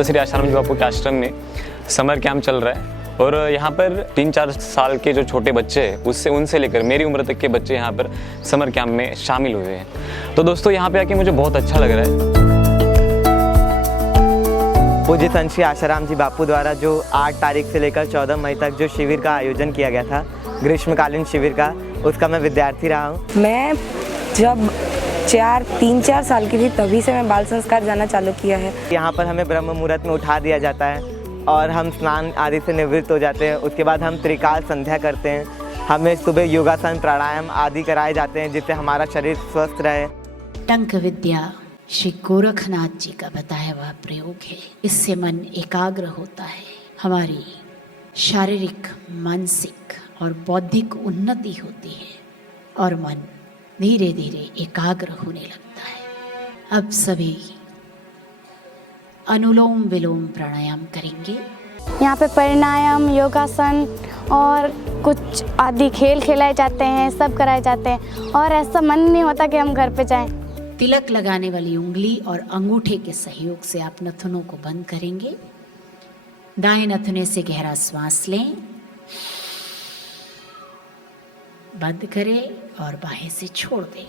संत श्री आसाराम जी बापू के आश्रम में समर कैंप चल रहा है और यहाँ पर 3-4 साल के जो छोटे बच्चे हैं उनसे लेकर मेरी उम्र तक के बच्चे यहाँ पर समर कैंप में शामिल हुए हैं। तो दोस्तों यहाँ पे आके मुझे बहुत अच्छा लग रहा है। पूज्य संत श्री आसाराम जी बापू द्वारा जो 8 तारीख से लेकर 14 मई तक जो शिविर का आयोजन किया गया था, ग्रीष्मकालीन शिविर का, उसका मैं विद्यार्थी रहा हूँ। मैं जब 3-4 साल की थी तभी से मैं बाल संस्कार जाना चालू किया है। यहाँ पर हमें ब्रह्म मुहूर्त में उठा दिया जाता है और हम स्नान आदि से निवृत्त हो जाते हैं। उसके बाद हम त्रिकाल संध्या करते हैं। हमें सुबह योगासन प्राणायाम आदि कराए जाते हैं जिससे हमारा शरीर स्वस्थ रहे। टंक विद्या श्री गोरखनाथ जी का बताया हुआ प्रयोग है। इससे मन एकाग्र होता है, हमारी शारीरिक, मानसिक और बौद्धिक उन्नति होती है और मन धीरे धीरे एकाग्र होने लगता है। अब सभी अनुलोम विलोम प्राणायाम करेंगे। यहाँ पे प्राणायाम, योगासन और कुछ आदि खेल खिलाए जाते हैं, सब कराए जाते हैं और ऐसा मन नहीं होता कि हम घर पे जाएं। तिलक लगाने वाली उंगली और अंगूठे के सहयोग से आप नथुनों को बंद करेंगे। दाएं नथुने से गहरा श्वास लें, बंद करें और बाहें से छोड़ दें।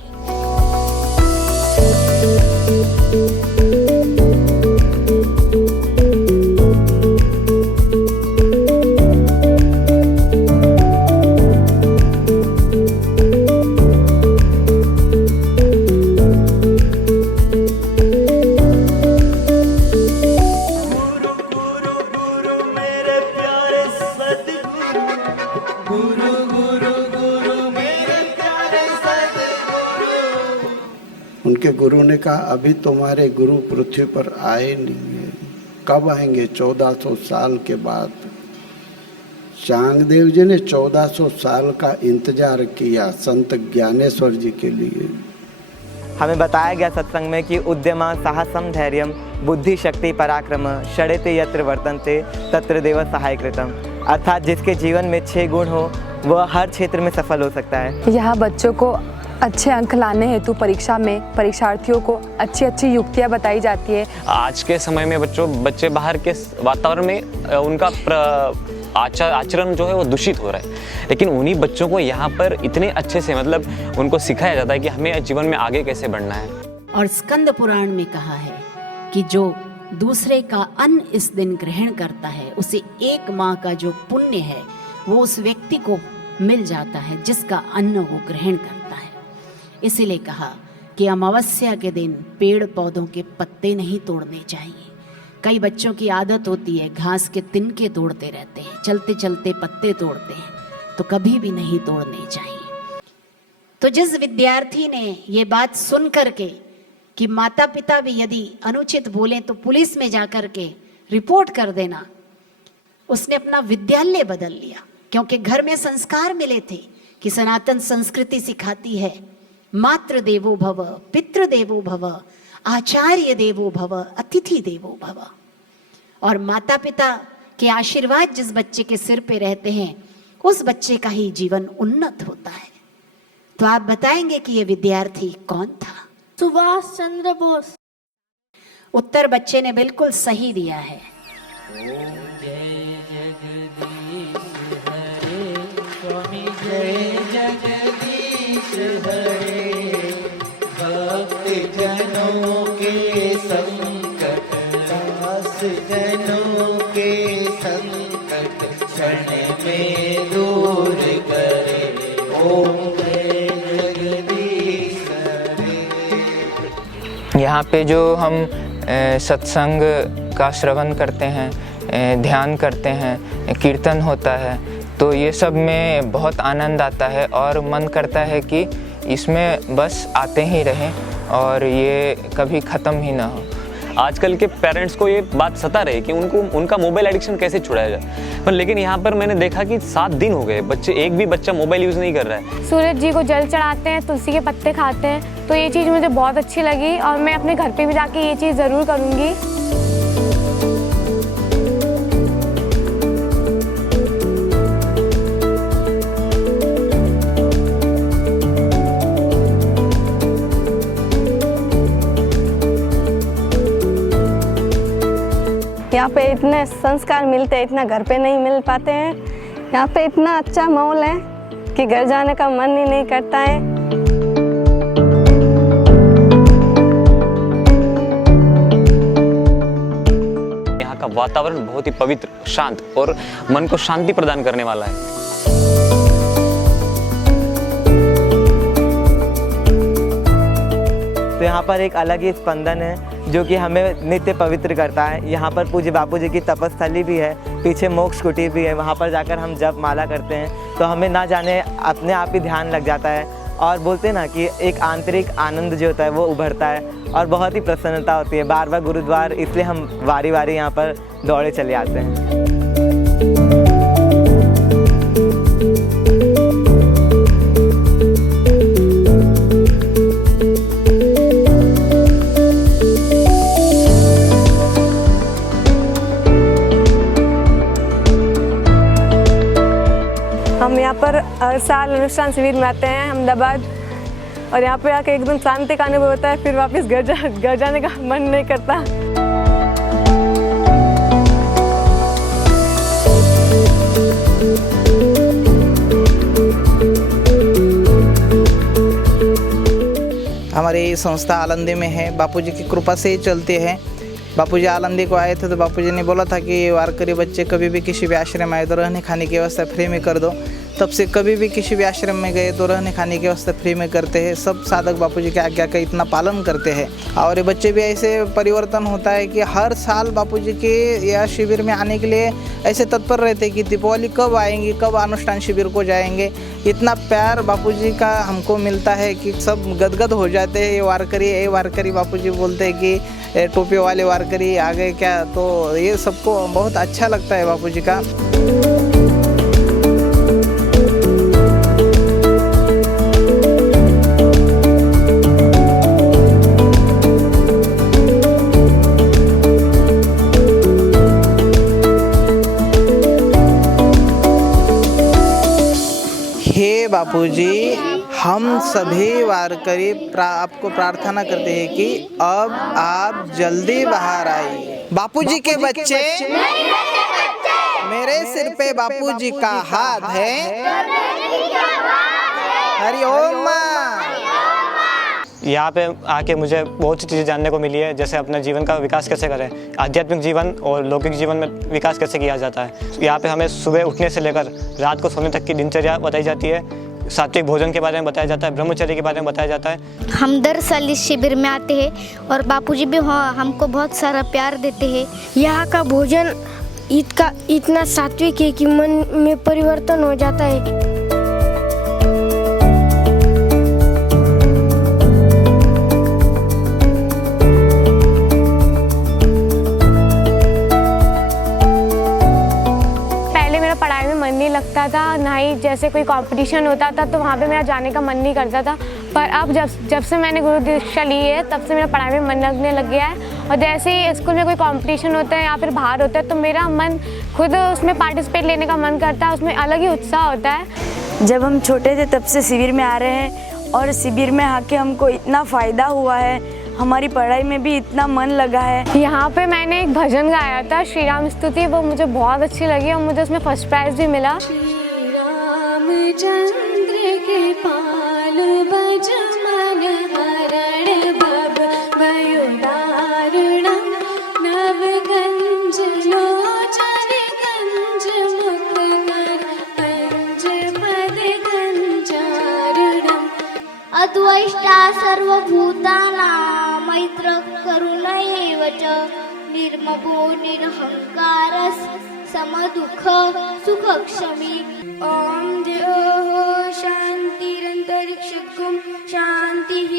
उनके गुरु ने कहा अभी तुम्हारे गुरु पृथ्वी पर आए नहीं है, कब आएंगे? 1400 साल के बाद। चांगदेव जी ने 1400 साल का इंतजार किया संत ज्ञानेश्वर जी के लिए। हमें बताया गया सत्संग में कि उद्यम साहसम धैर्यम बुद्धि शक्ति पराक्रम षडेते यत्र वर्तन्ते तत्र देव सहायकृतम। अर्थात जिसके जीवन में 6 गुण हो वह हर क्षेत्र में सफल हो सकता है। यहाँ बच्चों को अच्छे अंक लाने हेतु परीक्षा में परीक्षार्थियों को अच्छी अच्छी युक्तियाँ बताई जाती है। आज के समय में बच्चे बाहर के वातावरण में उनका आचरण जो है वो दूषित हो रहा है, लेकिन उन्हीं बच्चों को यहाँ पर इतने अच्छे से मतलब उनको सिखाया जाता है कि हमें जीवन में आगे कैसे बढ़ना है। और स्कंद पुराण में कहा है कि जो दूसरे का अन्न इस दिन ग्रहण करता है उसे 1 माह का जो पुण्य है वो उस व्यक्ति को मिल जाता है जिसका अन्न वो ग्रहण करता है। इसीलिए कहा कि अमावस्या के दिन पेड़ पौधों के पत्ते नहीं तोड़ने चाहिए। कई बच्चों की आदत होती है घास के तिनके तोड़ते रहते हैं, चलते चलते पत्ते तोड़ते हैं, तो कभी भी नहीं तोड़ने चाहिए। तो जिस विद्यार्थी ने ये बात सुन करके कि माता पिता भी यदि अनुचित बोले तो पुलिस में जाकर के रिपोर्ट कर देना, उसने अपना विद्यालय बदल लिया। क्योंकि घर में संस्कार मिले थे कि सनातन संस्कृति सिखाती है मातृ देवो भव, पितृ देवो भव, आचार्य देवो भव, अतिथि देवो भव। और माता पिता के आशीर्वाद जिस बच्चे के सिर पे रहते हैं उस बच्चे का ही जीवन उन्नत होता है। तो आप बताएंगे कि ये विद्यार्थी कौन था? सुभाष चंद्र बोस। उत्तर बच्चे ने बिल्कुल सही दिया है। स्वामी जय जगदीश हरे, भक्त जनों के संकट दास जनों के संकट क्षण में दूर करे। ओम जय जगदीश हरे। यहाँ पे जो हम सत्संग का श्रवण करते हैं, ध्यान करते हैं, कीर्तन होता है, तो ये सब में बहुत आनंद आता है और मन करता है कि इसमें बस आते ही रहें और ये कभी ख़त्म ही ना हो। आजकल के पेरेंट्स को ये बात सता रही कि उनका मोबाइल एडिक्शन कैसे छुड़ाया जाए, पर लेकिन यहाँ पर मैंने देखा कि 7 दिन हो गए एक भी बच्चा मोबाइल यूज़ नहीं कर रहा है। सूरज जी को जल चढ़ाते हैं, तुलसी के पत्ते खाते हैं, तो ये चीज़ मुझे बहुत अच्छी लगी और मैं अपने घर पे भी जाके ये चीज़ ज़रूर करूँगी। यहाँ पे इतने संस्कार मिलते हैं, इतना घर पे नहीं मिल पाते हैं। यहाँ पे इतना अच्छा माहौल है कि घर जाने का मन ही नहीं करता है। यहाँ का वातावरण बहुत ही पवित्र, शांत और मन को शांति प्रदान करने वाला है। तो यहाँ पर एक अलग ही स्पंदन है जो कि हमें नित्य पवित्र करता है। यहाँ पर पूज्य बापू जी की तपस्थली भी है, पीछे मोक्ष कुटीर भी है। वहाँ पर जाकर हम जब माला करते हैं तो हमें ना जाने अपने आप ही ध्यान लग जाता है और बोलते हैं ना कि एक आंतरिक आनंद जो होता है वो उभरता है और बहुत ही प्रसन्नता होती है। बार बार गुरुद्वार, इसलिए हम वारी वारी यहाँ पर दौड़े चले आते हैं। हम यहाँ पर हर साल अनुष्ठान शिविर में आते हैं अहमदाबाद, और यहाँ पे आके एकदम शांति का अनुभव होता है। फिर वापस घर जाने का मन नहीं करता। हमारी संस्था आलंदी में है, बापूजी की कृपा से ही चलते हैं। बापूजी आलंदी को आए थे तो बापूजी ने बोला था कि वारकरी बच्चे कभी भी किसी भी आश्रम में आए तो रहने खाने की व्यवस्था फ्री में कर दो। तब से कभी भी किसी भी आश्रम में गए तो रहने खाने की व्यवस्था फ्री में करते हैं। सब साधक बापूजी की आज्ञा का इतना पालन करते हैं। और ये बच्चे भी ऐसे परिवर्तन होता है कि हर साल बापूजी के यह शिविर में आने के लिए ऐसे तत्पर रहते हैं कि दीपावली कब आएंगी, कब अनुष्ठान शिविर को जाएंगे। इतना प्यार बापूजी का हमको मिलता है कि सब गदगद हो जाते हैं। ये वारकरी बापूजी बोलते हैं कि टोपी वाले वारकरी आ गए क्या, तो ये सबको बहुत अच्छा लगता है बापूजी का। हे बापूजी, हम सभी वारकरी आपको प्रार्थना करते हैं कि अब आप जल्दी बाहर आइए। बापूजी के बच्चे, मेरे सिर पे बापूजी का हाथ है। हरि ओम। यहाँ पे आके मुझे बहुत सी चीज़ें जानने को मिली है, जैसे अपने जीवन का विकास कैसे करें, आध्यात्मिक जीवन और लौकिक जीवन में विकास कैसे किया जाता है। यहाँ पे हमें सुबह उठने से लेकर रात को सोने तक की दिनचर्या बताई जाती है। सात्विक भोजन के बारे में बताया जाता है, ब्रह्मचर्य के बारे में बताया जाता है। हम दर साल इस शिविर में आते हैं और बापूजी भी हमको बहुत सारा प्यार देते हैं। यहाँ का भोजन इतना सात्विक है कि मन में परिवर्तन हो जाता है। पढ़ाई में मन नहीं लगता था, ना ही जैसे कोई कंपटीशन होता था तो वहाँ पे मेरा जाने का मन नहीं करता था। पर अब जब से मैंने गुरु दीक्षा ली है तब से मेरा पढ़ाई में मन लगने लग गया है। और जैसे ही स्कूल में कोई कंपटीशन होता है या फिर बाहर होता है तो मेरा मन खुद उसमें पार्टिसिपेट लेने का मन करता है, उसमें अलग ही उत्साह होता है। जब हम छोटे थे तब से शिविर में आ रहे हैं और शिविर में आके हमको इतना फ़ायदा हुआ है, हमारी पढ़ाई में भी इतना मन लगा है। यहाँ पे मैंने एक भजन गाया था, श्री राम स्तुति, वो मुझे बहुत अच्छी लगी और मुझे उसमें फर्स्ट प्राइज़ भी मिला। श्री रामचंद्र के पाल बज मन हरण भव भयो दारुणं नवगंज लोचन गंज मुख कर पंच पद गंजारुणं अद्वैष्टा सर्वभूतानां मैत्र करुणैव च निर्ममो निरहंकारः समदुःख सुखक्षमी। ॐ द्योः शान्तिरन्तरिक्षगुं शान्तिः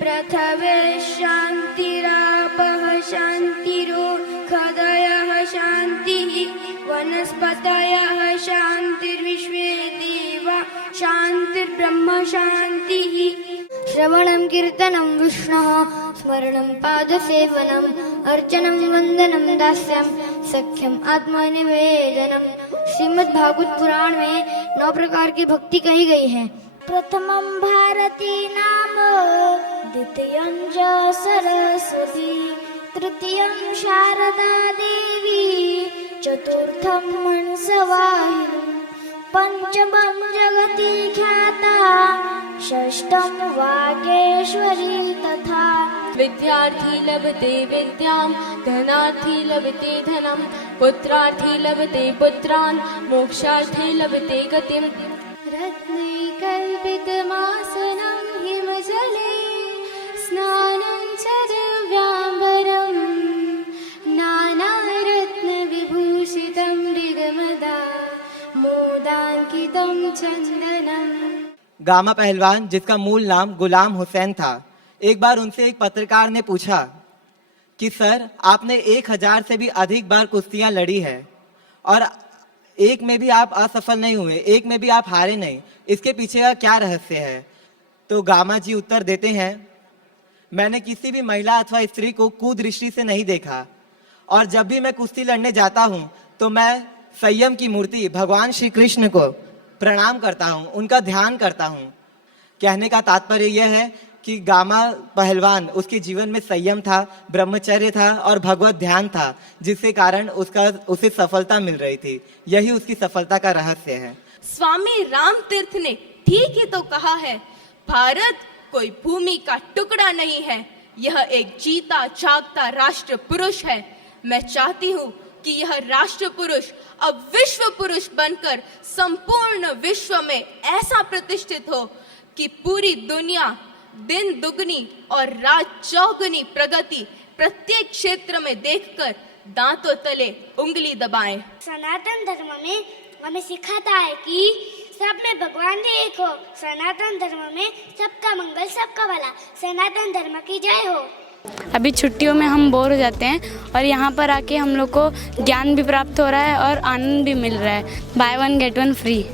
पृथ्वे शान्तिरापः शान्तिरोषधयः शान्तिः वनस्पतयः शान्तिर्विश्वे देवा शान्तिर्ब्रह्म शान्तिः। श्रवणं कीर्तनं विष्णोः स्मरणं पादसेवनम् अर्चनं वन्दनं दास्यं सख्यम आत्मनिवेदनम। श्रीमद् भागवत पुराण में 9 प्रकार की भक्ति कही गई है। प्रथमं भारती नाम, द्वितीयं च सरस्वती, तृतीयं शारदा देवी चतुर्थं मनसवाहिनी पंचमं जगति ख्याता षष्ठं वागेश्वरी तथा विद्यार्थी लभते विद्यां धनार्थी लभते धनं पुत्रार्थी लभते पुत्रान् मोक्षार्थी लभते गतिम् रत्ने कल्पितमासनं हिमजले स्नानं च दिव्याम्बरं नानारत्नविभूषितं मृगमदा मोदाङ्कितं चन्दनम्। गामा पहलवान, जिसका मूल नाम गुलाम हुसैन था, एक बार उनसे एक पत्रकार ने पूछा कि सर, आपने 1000 से भी अधिक बार कुश्तियां लड़ी है और एक में भी आप असफल नहीं हुए, एक में भी आप हारे नहीं, इसके पीछे का क्या रहस्य है? तो गामा जी उत्तर देते हैं, मैंने किसी भी महिला अथवा स्त्री को कुदृष्टि से नहीं देखा और जब भी मैं कुश्ती लड़ने जाता हूँ तो मैं संयम की मूर्ति भगवान श्री कृष्ण को प्रणाम करता हूँ, उनका ध्यान करता हूँ। कहने का तात्पर्य यह है कि गामा पहलवान, उसके जीवन में संयम था, ब्रह्मचर्य था और भगवत ध्यान था, जिसके कारण उसे सफलता मिल रही थी। यही उसकी सफलता का रहस्य है। स्वामी राम तीर्थ ने ठीक ही तो कहा है, भारत कोई भूमि का टुकड़ा नहीं है, यह एक जीता जागता राष्ट्र पुरुष है। मैं चाहती हूँ कि यह राष्ट्र पुरुष अब विश्व पुरुष बनकर संपूर्ण विश्व में ऐसा प्रतिष्ठित हो कि पूरी दुनिया दिन दुगनी और रात चौगुनी प्रगति प्रत्येक क्षेत्र में देखकर दांतों तले उंगली दबाएं। सनातन धर्म में हमें सिखाता है कि सब में भगवान ही एक हो। सनातन धर्म में सबका मंगल सबका भला। सनातन धर्म की जय हो। अभी छुट्टियों में हम बोर हो जाते हैं और यहाँ पर आके हम लोग को ज्ञान भी प्राप्त हो रहा है और आनंद भी मिल रहा है। Buy 1 get 1 free.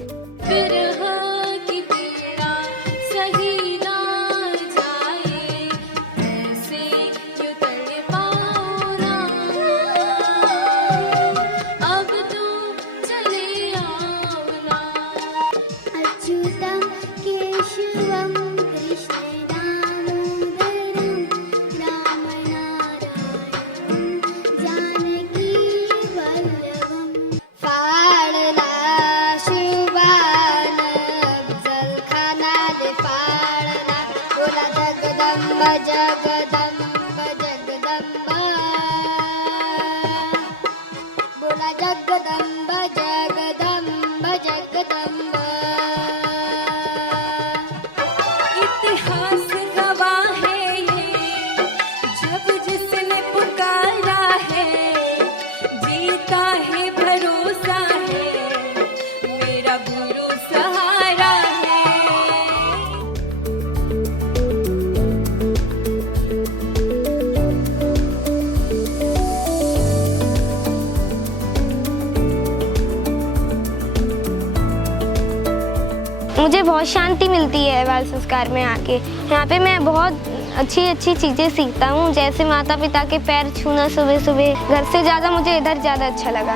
मुझे बहुत शांति मिलती है बाल संस्कार में आके। यहाँ पे मैं बहुत अच्छी अच्छी चीज़ें सीखता हूँ, जैसे माता पिता के पैर छूना सुबह सुबह। घर से ज़्यादा मुझे इधर ज़्यादा अच्छा लगा।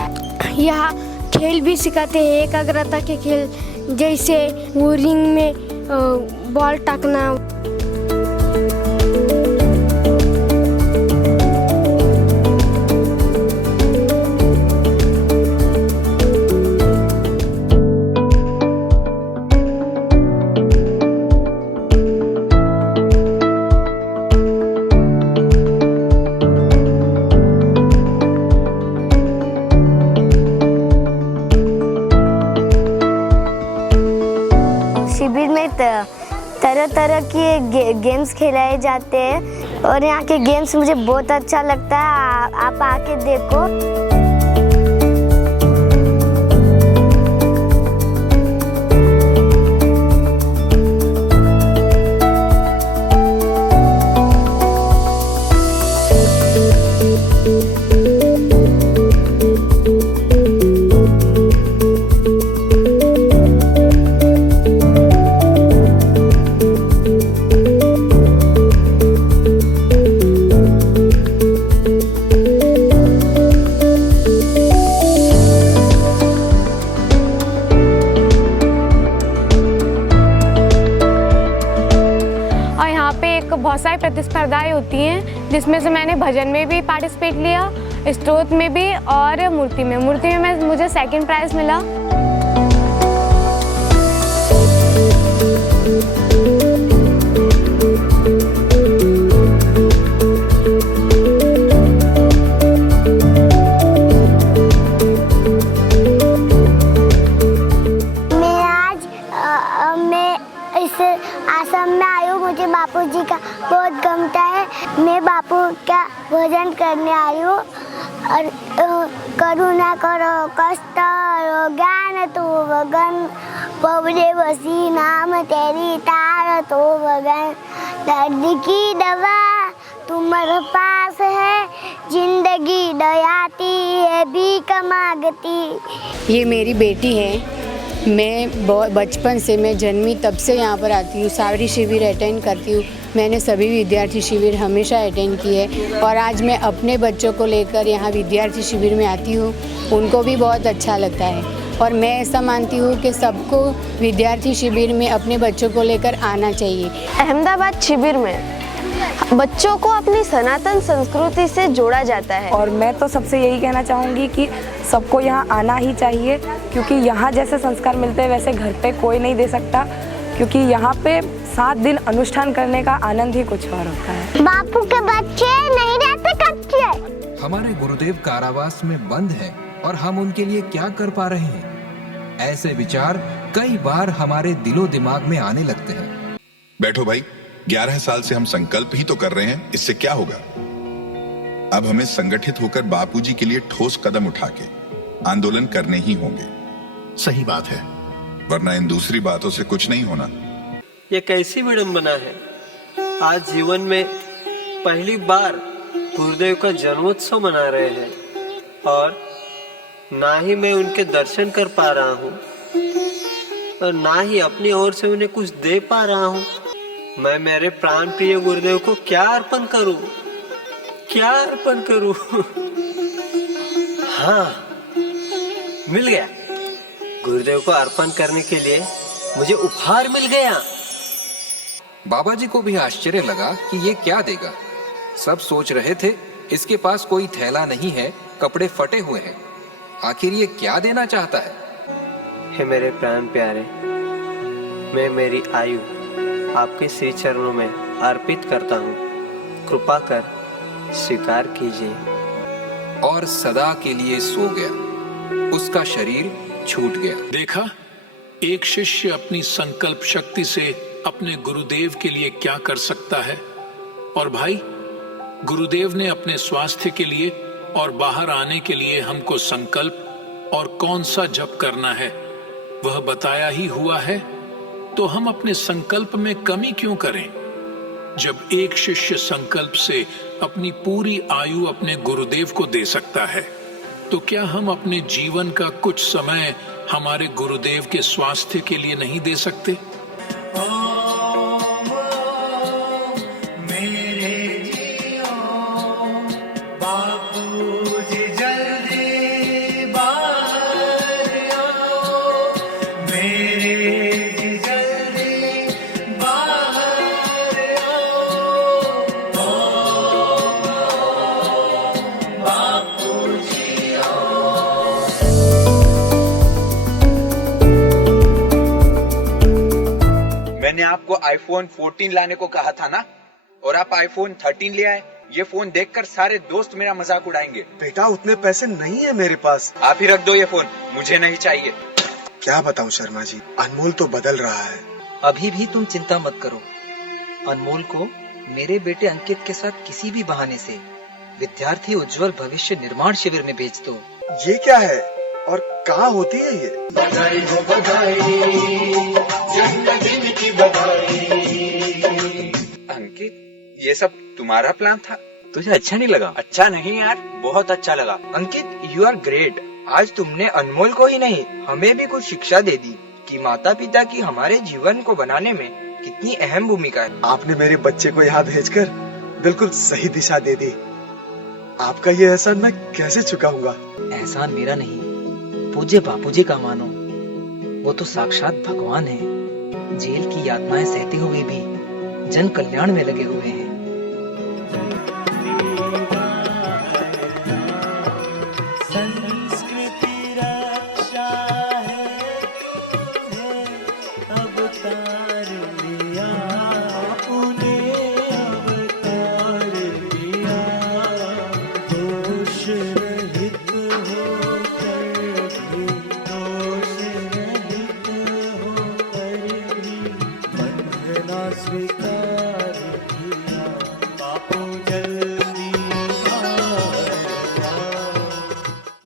यहाँ खेल भी सिखाते हैं, एकाग्रता के खेल, जैसे वो रिंग में बॉल टाकना। शिविर में तरह तरह के गेम्स खिलाए जाते हैं और यहाँ के गेम्स मुझे बहुत अच्छा लगता है। आप आके देखो। बहुत सारी प्रतिस्पर्धाएं होती हैं, जिसमें से मैंने भजन में भी पार्टिसिपेट लिया, स्तोत्र में भी और मूर्ति में मुझे 2nd प्राइज़ मिला। आश्रम में आई हूँ, मुझे बापू जी का बहुत गमता है। मैं बापू का भजन करने आई हूँ। और करुणा करो कष्ट रो ज्ञान तो वगन, पवरे बसी नाम तेरी तार तो वगन, दर्द की दवा तुम्हारे पास है, जिंदगी डयाती है भीख मांगती। ये मेरी बेटी है। मैं बचपन से, मैं जन्मी तब से यहाँ पर आती हूँ, सारी शिविर अटेंड करती हूँ। मैंने सभी विद्यार्थी शिविर हमेशा अटेंड किए और आज मैं अपने बच्चों को लेकर यहाँ विद्यार्थी शिविर में आती हूँ। उनको भी बहुत अच्छा लगता है और मैं ऐसा मानती हूँ कि सबको विद्यार्थी शिविर में अपने बच्चों को लेकर आना चाहिए। अहमदाबाद शिविर में बच्चों को अपनी सनातन संस्कृति से जोड़ा जाता है और मैं तो सबसे यही कहना चाहूँगी कि सबको यहाँ आना ही चाहिए, क्योंकि यहाँ जैसे संस्कार मिलते हैं वैसे घर पे कोई नहीं दे सकता, क्योंकि यहाँ पे 7 दिन अनुष्ठान करने का आनंद ही कुछ और होता है। बापू के बच्चे नहीं रहते कच्चे। हमारे गुरुदेव कारावास में बंद हैं और हम उनके लिए क्या कर पा रहे हैं, ऐसे विचार कई बार हमारे दिलो दिमाग में आने लगते हैं। बैठो भाई, 11 साल से हम संकल्प ही तो कर रहे हैं, इससे क्या होगा। अब हमें संगठित होकर बापूजी के लिए ठोस कदम उठा के आंदोलन करने ही होंगे। सही बात है, वरना इन दूसरी बातों से कुछ नहीं होना। ये कैसी विडंबना है, आज जीवन में पहली बार गुरुदेव का जन्मोत्सव मना रहे हैं और ना ही मैं उनके दर्शन कर पा रहा हूँ और ना ही अपनी ओर से उन्हें कुछ दे पा रहा हूँ। मैं मेरे प्राण प्रिय गुरुदेव को क्या अर्पण करूं, क्या अर्पण करूं? हाँ, मिल गया। गुरुदेव को अर्पण करने के लिए मुझे उपहार मिल गया। बाबा जी को भी आश्चर्य लगा कि ये क्या देगा। सब सोच रहे थे इसके पास कोई थैला नहीं है, कपड़े फटे हुए हैं, आखिर ये क्या देना चाहता है। हे मेरे प्राण प्यारे, मैं मेरी आयु आपके श्री चरणों में अर्पित करता हूँ, कृपा कर स्वीकार कीजिए। और सदा के लिए सो गया, उसका शरीर छूट गया। देखा, एक शिष्य अपनी संकल्प शक्ति से अपने गुरुदेव के लिए क्या कर सकता है। और भाई, गुरुदेव ने अपने स्वास्थ्य के लिए और बाहर आने के लिए हमको संकल्प और कौन सा जप करना है वह बताया ही हुआ है, तो हम अपने संकल्प में कमी क्यों करें। जब एक शिष्य संकल्प से अपनी पूरी आयु अपने गुरुदेव को दे सकता है, तो क्या हम अपने जीवन का कुछ समय हमारे गुरुदेव के स्वास्थ्य के लिए नहीं दे सकते। मैंने आपको आईफोन 14 लाने को कहा था ना, और आप आईफोन 13 ले आए। ये फोन देखकर सारे दोस्त मेरा मजाक उड़ाएंगे। बेटा, उतने पैसे नहीं है मेरे पास। आप ही रख दो ये फोन, मुझे नहीं चाहिए। क्या बताऊं शर्मा जी, अनमोल तो बदल रहा है। अभी भी तुम चिंता मत करो, अनमोल को मेरे बेटे अंकित के साथ किसी भी बहाने से विद्यार्थी उज्जवल भविष्य निर्माण शिविर में भेज दो। ये क्या है और कहाँ होती है ये? बधाई हो बधाई, जन्मदिन की बधाई। अंकित, ये सब तुम्हारा प्लान था? तुझे अच्छा नहीं लगा? अच्छा नहीं यार, बहुत अच्छा लगा। अंकित, यू आर ग्रेट। आज तुमने अनमोल को ही नहीं, हमें भी कुछ शिक्षा दे दी कि माता पिता की हमारे जीवन को बनाने में कितनी अहम भूमिका है। आपने मेरे बच्चे को यहाँ भेजकर बिल्कुल सही दिशा दे दी। आपका ये एहसान मैं कैसे चुकाऊंगा? एहसान मेरा नहीं, पूज्य बापूजी का मानो। वो तो साक्षात भगवान है। जेल की यातनाएं सहते हुए भी जन कल्याण में लगे हुए हैं। स्वीकार